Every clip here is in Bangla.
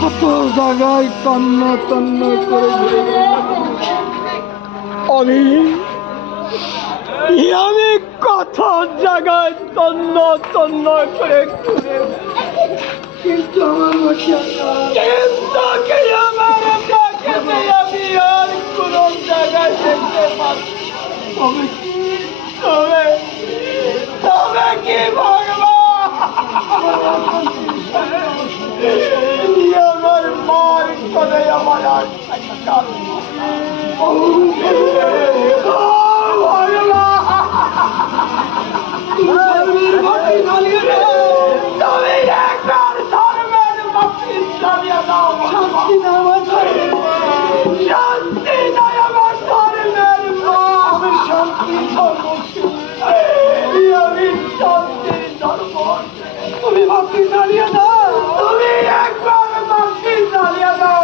কত জায়গায় তন্ন তন্ন করে আমি কত জায়গায় তন্ন তন্ন করে কিন্তু আমার আমি আর কোন জায়গায় দেখতে পাচ্ছি তবে কি ভগবান আমার মার করে আমার আর তুমি একবার ধর্মের ভক্তি চালিয়ে দাও শান্তি নাই আমার ধর্মের আমি শান্তি ধর্ম আমি শান্তি ধর্ম তুমি ভক্তি চালিয়ে দাও তুমি একবার ভক্তি চালিয়ে দাও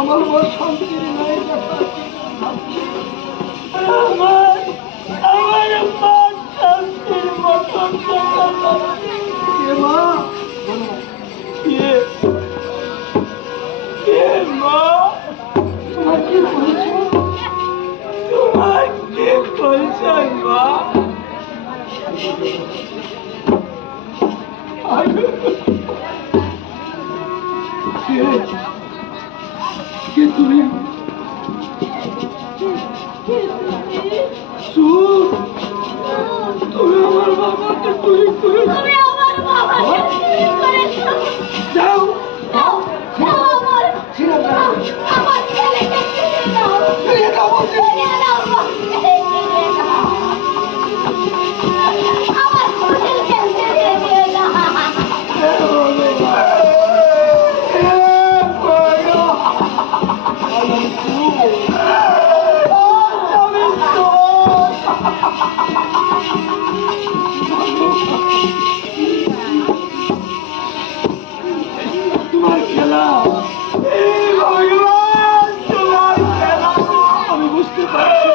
আমার বড় শান্তি নাই আমার মা শান্তির মতন মা তোমার কি পরিচয় মা কে তুমি তুমি আমার বাবাকে চুরি করেছো যাও তোমার খেলা আমি বুঝতে পারছি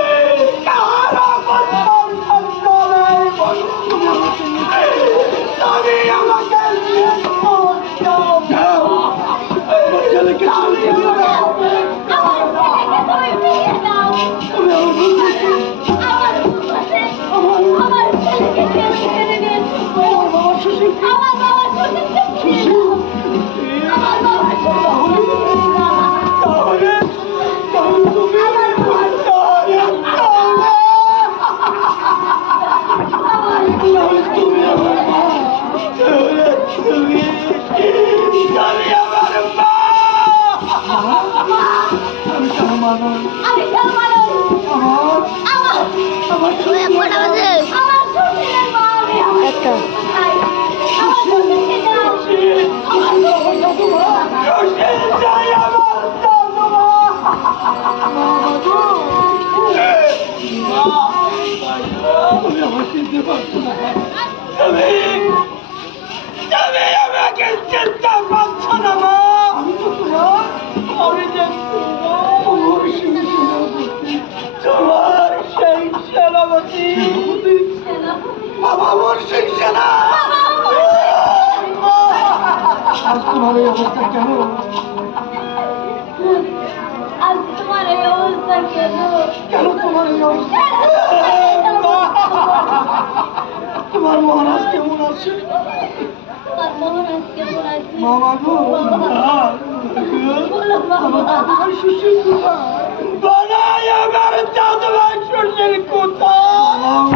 আমাকে চিন্তা পাচ্ছ না মা তোমার সেই সেনাপতি বাবা মোর সেই সেনা আজ তোমার এই অবস্থা কেন আজ তোমার এই অবস্থা কেন তোমার এই অবস্থা তোমার মহারাজ কেমন আছে মামা গো তোমার সুশীল কোথায় আমার চাঁদবার সুশীল কোথায়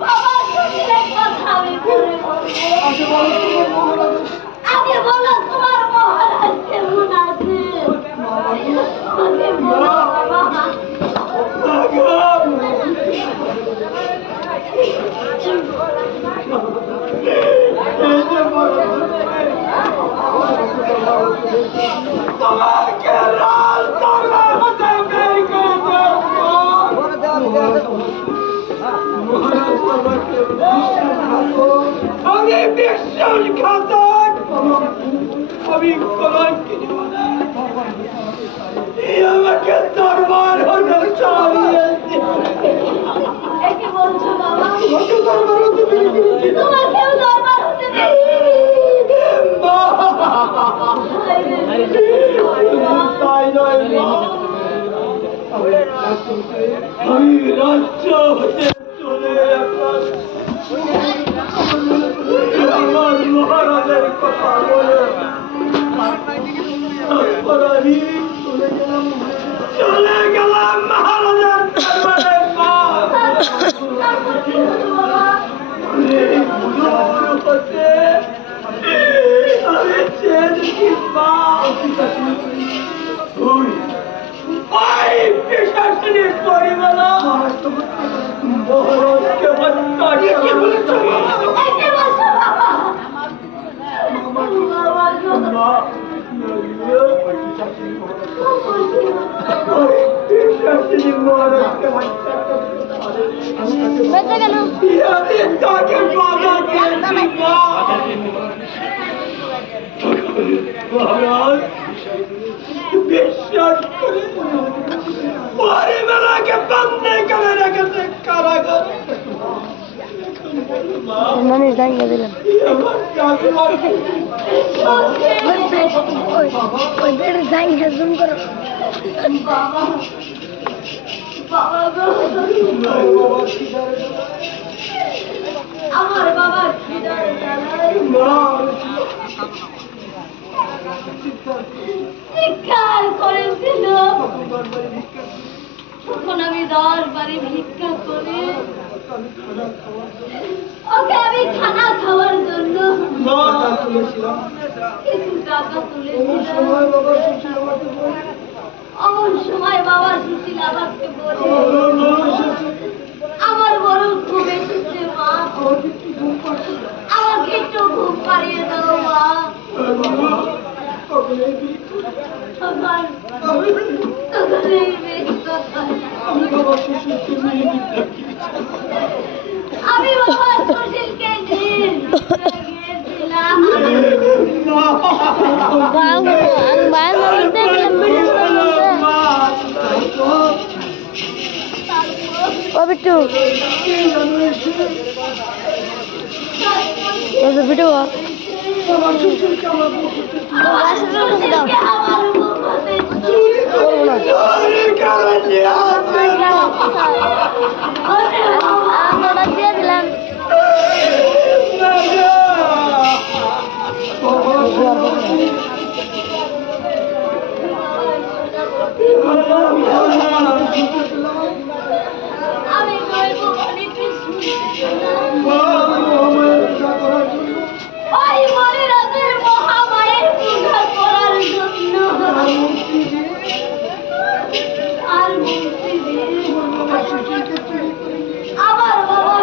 বাবা সুশীলের কথা আগে বলো তোমার মহারাজ বিশ্বাসঘাতক আমি কলঙ্কিনী বলে আমাকে দরবার হতে চালিয়েছে। একে বলছো বাবা? তোমাকে দরবার হতে পেরেছি। তোমাকেও দরবার হতে পেরেছি। তাই নয় মা, আমি রাজ্য হতে চলে আসলাম। আমার মহারাজের কথা বলে তারপর আমি চলে গেলাম মহারাজার দরবারে। মা, তারপর কি হলো বাবা? অনেক দূর হতে আমি চেয়ে দেখি মা, ওই পিশাচিনী পরিমালা মহারাজকে হত্যা করে বলেছে। একে বলছো বাবা? বাবা গো, মা, পিশাচিনী মহারাজকে হত্যা বেঁচে গেল। আমি তাকে বাধা দিয়েছি। মহারাজ বিশ্বাস করে পরিমালাকে বন্দী করে রেখেছে কারাগারে। মানুষ দাঁড়িয়ে দিলাম। আমার কাকিমা বাবা, বাবা গো, আমার বাবা খিদার জ্বালায় চিৎকার করেছিল। তখন আমি দরবারে ভিক্ষা করে ওকে আমি খানা খাওয়ার জন্য কিছু টাকা তুলেছিলাম। এমন সময় বাবা সুশীল আমাকে বলে, আমার বড় ঘুম এসেছে মা, আমাকে একটু ঘুম পাড়িয়ে দাও মা। তখন এই মেয়েটা আমি বাবা সুশীলকে নিয়ে গিয়েছিলাম। Bitu. Ada bitu. আমার বাবা